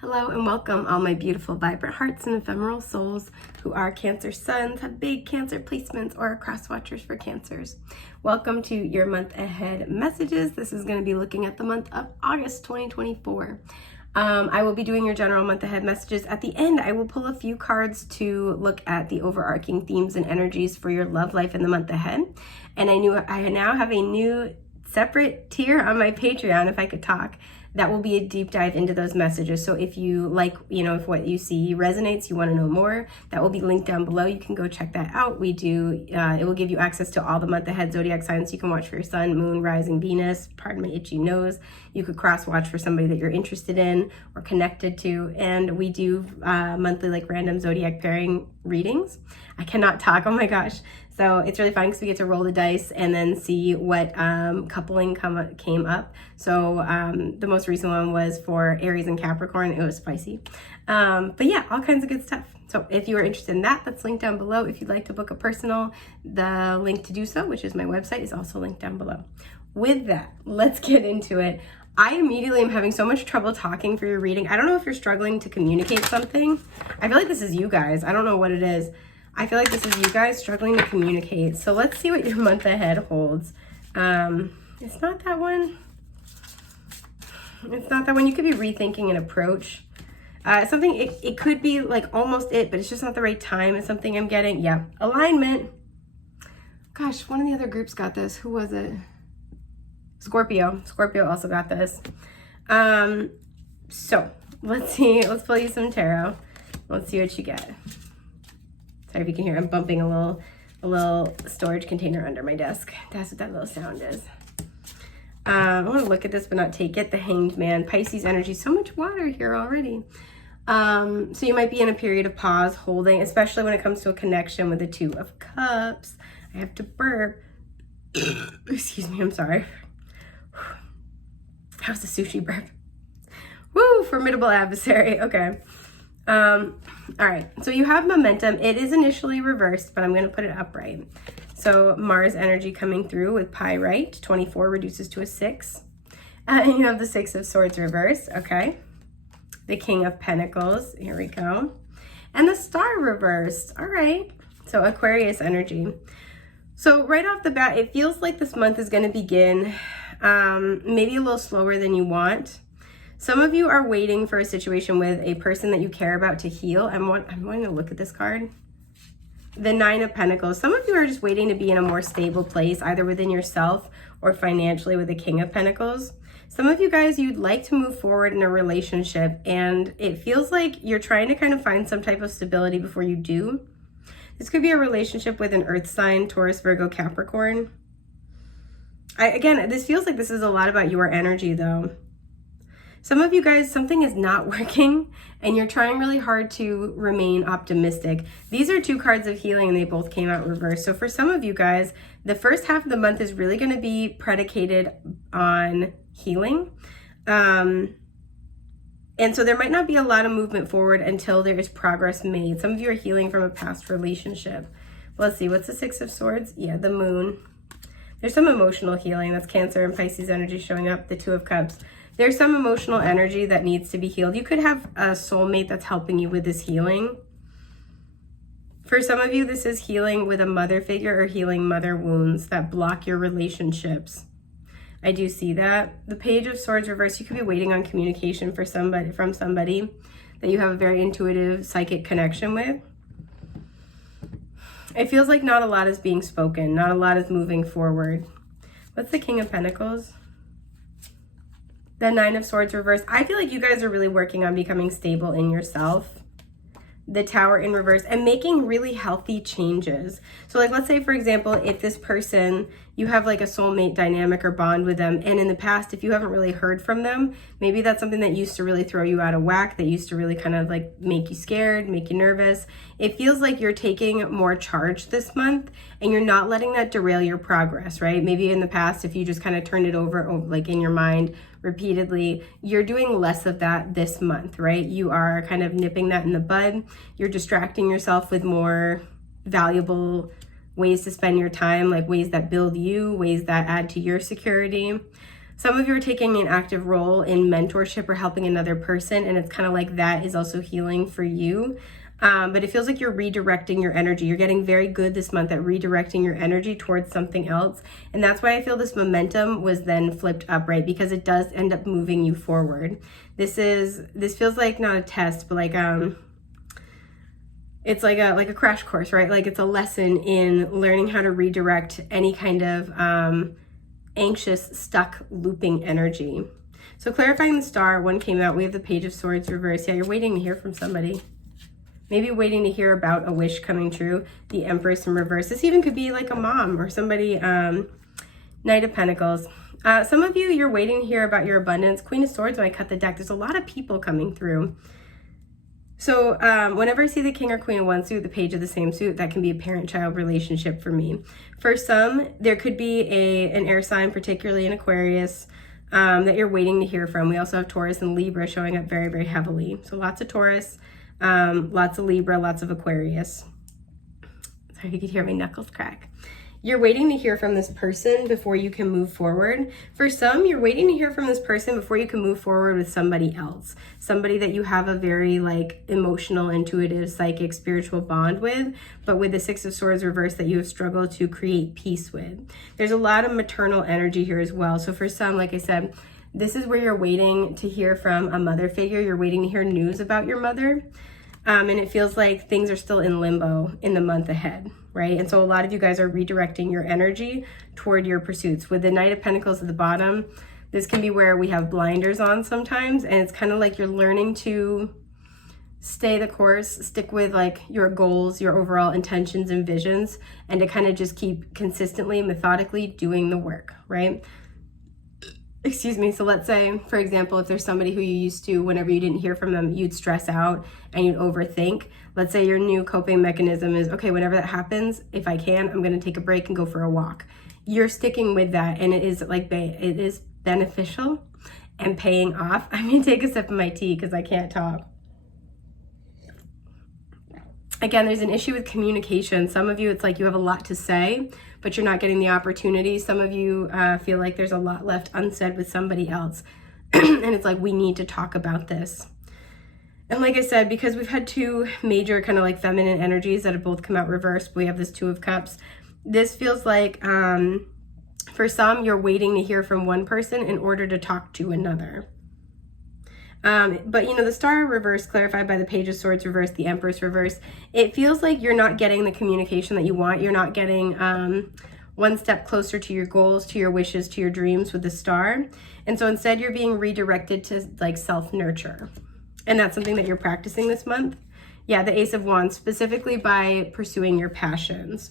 Hello and welcome, all my beautiful, vibrant hearts and ephemeral souls who are Cancer suns, have big Cancer placements, or are cross watchers for Cancers. Welcome to your month ahead messages. This is going to be looking at the month of August 2024. I will be doing your general month ahead messages. At the end, I will pull a few cards to look at the overarching themes and energies for your love life in the month ahead. And I now have a new separate tier on my Patreon, if I could talk, that will be a deep dive into those messages. So if you like, if what you see resonates, you want to know more, that will be linked down below. You can go check that out. It will give you access to all the month ahead zodiac signs. You can watch for your sun, moon, rising, Venus, pardon my itchy nose. You could cross watch for somebody that you're interested in or connected to. And we do monthly random zodiac pairing readings. I cannot talk, oh my gosh. So it's really fun because we get to roll the dice and then see what coupling came up. So the most recent one was for Aries and Capricorn. It was spicy. But yeah, all kinds of good stuff. So if you are interested in that, that's linked down below. If you'd like to book a personal, the link to do so, which is my website, is also linked down below. With that, let's get into it. I immediately am having so much trouble talking for your reading. I don't know if you're struggling to communicate something. I feel like this is you guys. I don't know what it is. I feel like this is you guys struggling to communicate. So let's see what your month ahead holds. It's not that one. It's not that one. You could be rethinking an approach. It could be like almost it, but it's just not the right time. It's something I'm getting. Yeah. Alignment. Gosh, one of the other groups got this. Who was it? Scorpio. Scorpio also got this. So let's see. Let's pull you some tarot. Let's see what you get. Sorry if you can hear, I'm bumping a little storage container under my desk. That's what that little sound is. I want to look at this but not take it. The Hanged Man, Pisces energy. So much water here already. So you might be in a period of pause, holding, especially when it comes to a connection with the Two of Cups. I have to burp. Excuse me, I'm sorry. That was a sushi burp. Woo, formidable adversary. Okay. All right, so you have momentum. It is initially reversed, but I'm going to put it upright. So Mars energy coming through with Pyrite. 24 reduces to a 6. And you have the 6 of Swords reversed. Okay. The King of Pentacles. Here we go. And the Star reversed. All right. So Aquarius energy. So right off the bat, it feels like this month is going to begin maybe a little slower than you want. Some of you are waiting for a situation with a person that you care about to heal. I'm wanting to look at this card. The Nine of Pentacles. Some of you are just waiting to be in a more stable place, either within yourself or financially with the King of Pentacles. Some of you guys, you'd like to move forward in a relationship, and it feels like you're trying to kind of find some type of stability before you do. This could be a relationship with an earth sign, Taurus, Virgo, Capricorn. Again, this feels like this is a lot about your energy, though. Some of you guys, something is not working and you're trying really hard to remain optimistic. These are 2 cards of healing and they both came out reversed. So for some of you guys, the first half of the month is really going to be predicated on healing. And so there might not be a lot of movement forward until there is progress made. Some of you are healing from a past relationship. Let's see, what's the 6 of Swords? Yeah, the Moon. There's some emotional healing. That's Cancer and Pisces energy showing up. The Two of Cups. There's some emotional energy that needs to be healed. You could have a soulmate that's helping you with this healing. For some of you, this is healing with a mother figure or healing mother wounds that block your relationships. I do see that. The Page of Swords reversed. You could be waiting on communication from somebody that you have a very intuitive psychic connection with. It feels like not a lot is being spoken. Not a lot is moving forward. What's the King of Pentacles? The Nine of Swords reversed. I feel like you guys are really working on becoming stable in yourself. The Tower in reverse and making really healthy changes. So let's say, for example, if this person, you have like a soulmate dynamic or bond with them, and in the past, if you haven't really heard from them, maybe that's something that used to really throw you out of whack, that used to really kind of like make you scared, make you nervous. It feels like you're taking more charge this month and you're not letting that derail your progress, right? Maybe in the past, if you just kind of turned it over like in your mind repeatedly, you're doing less of that this month, right? You are kind of nipping that in the bud. You're distracting yourself with more valuable ways to spend your time, like ways that build you, ways that add to your security. Some of you are taking an active role in mentorship or helping another person, and it's kind of like that is also healing for you. But it feels like you're redirecting your energy. You're getting very good this month at redirecting your energy towards something else. And that's why I feel this momentum was then flipped upright, because it does end up moving you forward. This feels like not a test, but like it's like a crash course, right? Like it's a lesson in learning how to redirect any kind of anxious, stuck, looping energy. So clarifying the star, one came out. We have the Page of Swords reversed. Yeah, you're waiting to hear from somebody. Maybe waiting to hear about a wish coming true. The Empress in reverse. This even could be like a mom or somebody. Knight of Pentacles. Some of you, you're waiting to hear about your abundance. Queen of Swords, when I cut the deck, there's a lot of people coming through. So whenever I see the King or Queen of one suit, the Page of the same suit, that can be a parent-child relationship for me. For some, there could be an air sign, particularly an Aquarius, that you're waiting to hear from. We also have Taurus and Libra showing up very, very heavily. So lots of Taurus, lots of Libra, lots of Aquarius. Sorry, you could hear my knuckles crack. You're waiting to hear from this person before you can move forward. For some, you're waiting to hear from this person before you can move forward with somebody else. Somebody that you have a very like emotional, intuitive, psychic, spiritual bond with, but with the Six of Swords reversed that you have struggled to create peace with. There's a lot of maternal energy here as well. So for some, like I said, this is where you're waiting to hear from a mother figure. You're waiting to hear news about your mother. And it feels like things are still in limbo in the month ahead, right? And so a lot of you guys are redirecting your energy toward your pursuits. With the Knight of Pentacles at the bottom, this can be where we have blinders on sometimes, and it's kind of like you're learning to stay the course, stick with like your goals, your overall intentions and visions, and to kind of just keep consistently, methodically doing the work, right? Excuse me. So let's say, for example, if there's somebody who you used to, whenever you didn't hear from them, you'd stress out and you'd overthink. Let's say your new coping mechanism is, okay, whenever that happens, if I can, I'm going to take a break and go for a walk. You're sticking with that, and it is like, it is beneficial and paying off. I'm going to take a sip of my tea because I can't talk. Again, there's an issue with communication. Some of you, it's like you have a lot to say, but you're not getting the opportunity. Some of you feel like there's a lot left unsaid with somebody else. And it's like, we need to talk about this. And like I said, because we've had two major kind of like feminine energies that have both come out reversed, we have this Two of Cups. This feels like, for some, you're waiting to hear from one person in order to talk to another. But you know, the Star reverse clarified by the Page of Swords reverse, the Empress reverse, it feels like you're not getting the communication that you want. You're not getting one step closer to your goals, to your wishes, to your dreams with the Star. And so instead you're being redirected to like self-nurture. And that's something that you're practicing this month. Yeah, the Ace of Wands, specifically by pursuing your passions.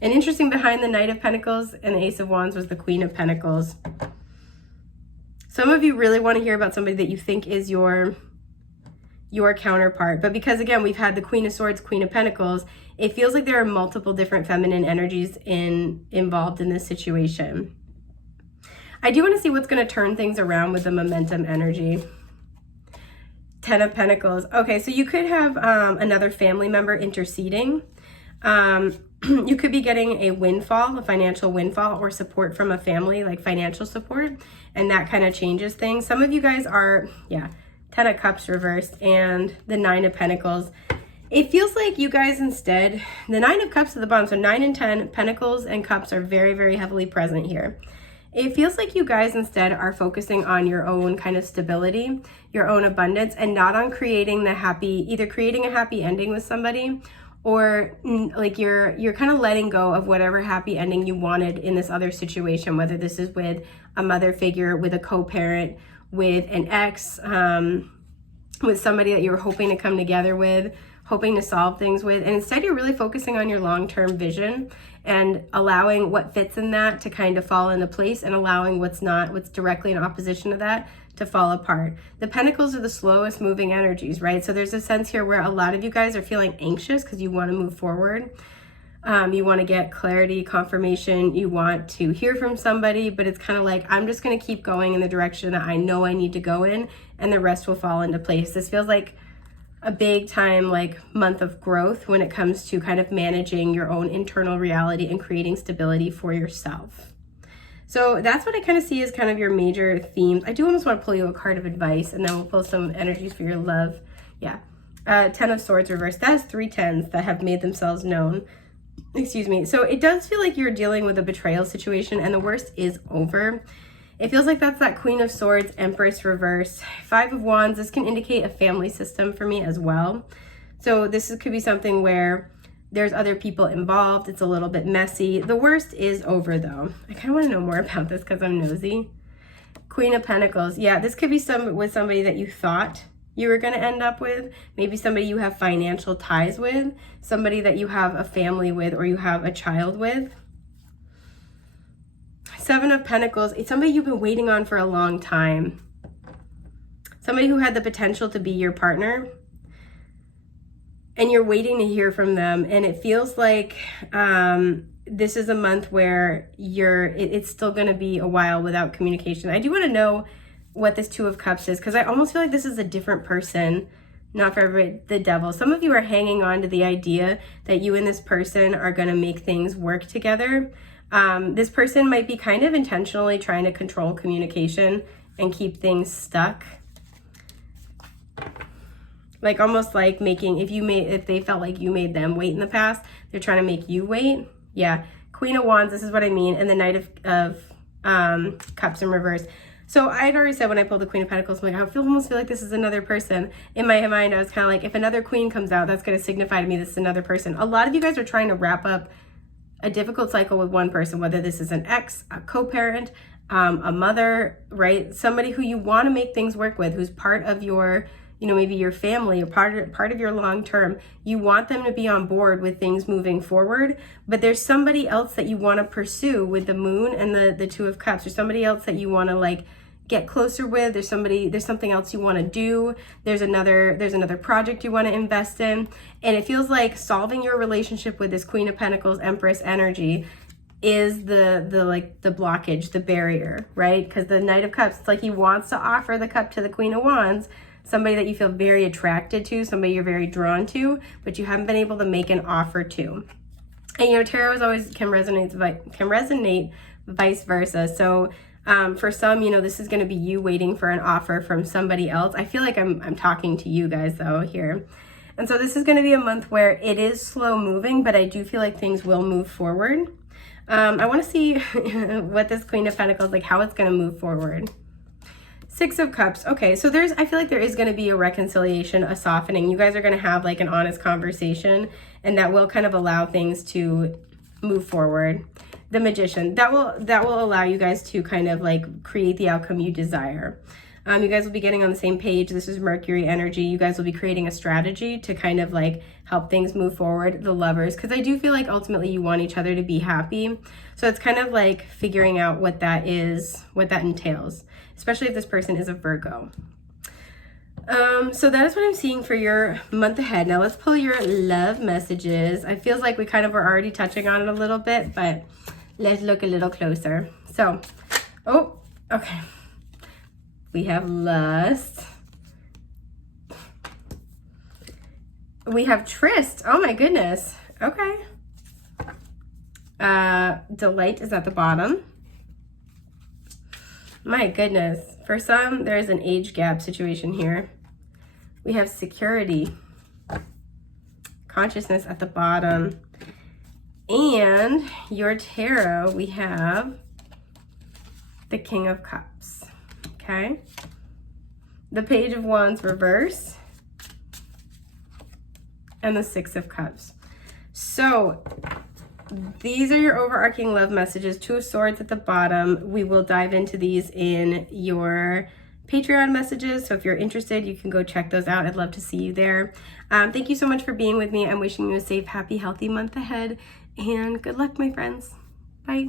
And interesting, behind the Knight of Pentacles and the Ace of Wands was the Queen of Pentacles. Some of you really want to hear about somebody that you think is your counterpart. But because, again, we've had the Queen of Swords, Queen of Pentacles, it feels like there are multiple different feminine energies involved in this situation. I do want to see what's going to turn things around with the momentum energy. Ten of Pentacles. Okay, so you could have another family member interceding. You could be getting a windfall, a financial windfall, or support from a family, like financial support, and that kind of changes things. Some of you guys are, yeah, Ten of Cups reversed and the Nine of Pentacles. It feels like you guys instead, the Nine of Cups at the bottom, so 9 and 10, Pentacles and Cups are very, very heavily present here. It feels like you guys instead are focusing on your own kind of stability, your own abundance, and not on creating either creating a happy ending with somebody, or like you're kind of letting go of whatever happy ending you wanted in this other situation, whether this is with a mother figure, with a co-parent, with an ex, with somebody that you were hoping to come together with, hoping to solve things with. And instead you're really focusing on your long-term vision and allowing what fits in that to kind of fall into place, and allowing what's directly in opposition to that to fall apart. The Pentacles are the slowest moving energies, right? So there's a sense here where a lot of you guys are feeling anxious because you want to move forward. You want to get clarity, confirmation, you want to hear from somebody, but it's kind of like, I'm just going to keep going in the direction that I know I need to go in, and the rest will fall into place. This feels like a big time like month of growth when it comes to kind of managing your own internal reality and creating stability for yourself. So that's what I kind of see as kind of your major themes. I do almost want to pull you a card of advice, and then we'll pull some energies for your love. Yeah. 10 of Swords reversed. That's 3 10s that have made themselves known. Excuse me. So it does feel like you're dealing with a betrayal situation, and the worst is over. It feels like that's that Queen of Swords, Empress reverse. 5 of Wands. This can indicate a family system for me as well. So this could be something where there's other people involved. It's a little bit messy. The worst is over though. I kind of want to know more about this because I'm nosy. Queen of Pentacles. Yeah, this could be with somebody that you thought you were going to end up with. Maybe somebody you have financial ties with. Somebody that you have a family with or you have a child with. 7 of Pentacles. It's somebody you've been waiting on for a long time. Somebody who had the potential to be your partner. And you're waiting to hear from them. And it feels like this is a month where it's still going to be a while without communication. I do want to know what this 2 of Cups is, because I almost feel like this is a different person. Not for everybody, the Devil. Some of you are hanging on to the idea that you and this person are going to make things work together. This person might be kind of intentionally trying to control communication and keep things stuck. Like almost like making, if they felt like you made them wait in the past, they're trying to make you wait. Yeah. Queen of Wands, this is what I mean. And the Knight of Cups in reverse. So I had already said when I pulled the Queen of Pentacles, I'm like, I almost feel like this is another person. In my mind, I was kind of like, if another queen comes out, that's going to signify to me this is another person. A lot of you guys are trying to wrap up a difficult cycle with one person, whether this is an ex, a co-parent, a mother, right? Somebody who you want to make things work with, who's part of your, maybe your family or part of your long term. You want them to be on board with things moving forward, but there's somebody else that you want to pursue with the Moon and the 2 of Cups. There's somebody else that you want to like get closer with. There's something else you want to do. There's another project you want to invest in. And it feels like solving your relationship with this Queen of Pentacles, Empress energy is the blockage, the barrier, right? Because the Knight of Cups, it's like he wants to offer the cup to the Queen of Wands, somebody that you feel very attracted to, somebody you're very drawn to, but you haven't been able to make an offer to. And tarot can resonate vice versa. So for some, this is going to be you waiting for an offer from somebody else. I feel like I'm talking to you guys though here. And so this is going to be a month where it is slow moving, but I do feel like things will move forward. I want to see what this Queen of Pentacles, like how it's going to move forward. 6 of Cups. Okay, so I feel like there is going to be a reconciliation, a softening. You guys are going to have like an honest conversation, and that will kind of allow things to move forward. The Magician, that will allow you guys to kind of like create the outcome you desire. You guys will be getting on the same page. This is Mercury energy. You guys will be creating a strategy to kind of like help things move forward. The Lovers, because I do feel like ultimately you want each other to be happy. So it's kind of like figuring out what that is, what that entails, especially if this person is a Virgo. So that is what I'm seeing for your month ahead. Now let's pull your love messages. I feel like we kind of were already touching on it a little bit, but let's look a little closer. So, okay. We have Lust. We have Tryst. Oh my goodness. Okay. Delight is at the bottom. My goodness. For some, there's an age gap situation here. We have Security. Consciousness at the bottom. And your tarot, we have the King of Cups. Okay. The Page of Wands reverse. And the 6 of Cups. So these are your overarching love messages. 2 of Swords at the bottom. We will dive into these in your Patreon messages. So if you're interested, you can go check those out. I'd love to see you there. Thank you so much for being with me. I'm wishing you a safe, happy, healthy month ahead. And good luck, my friends. Bye.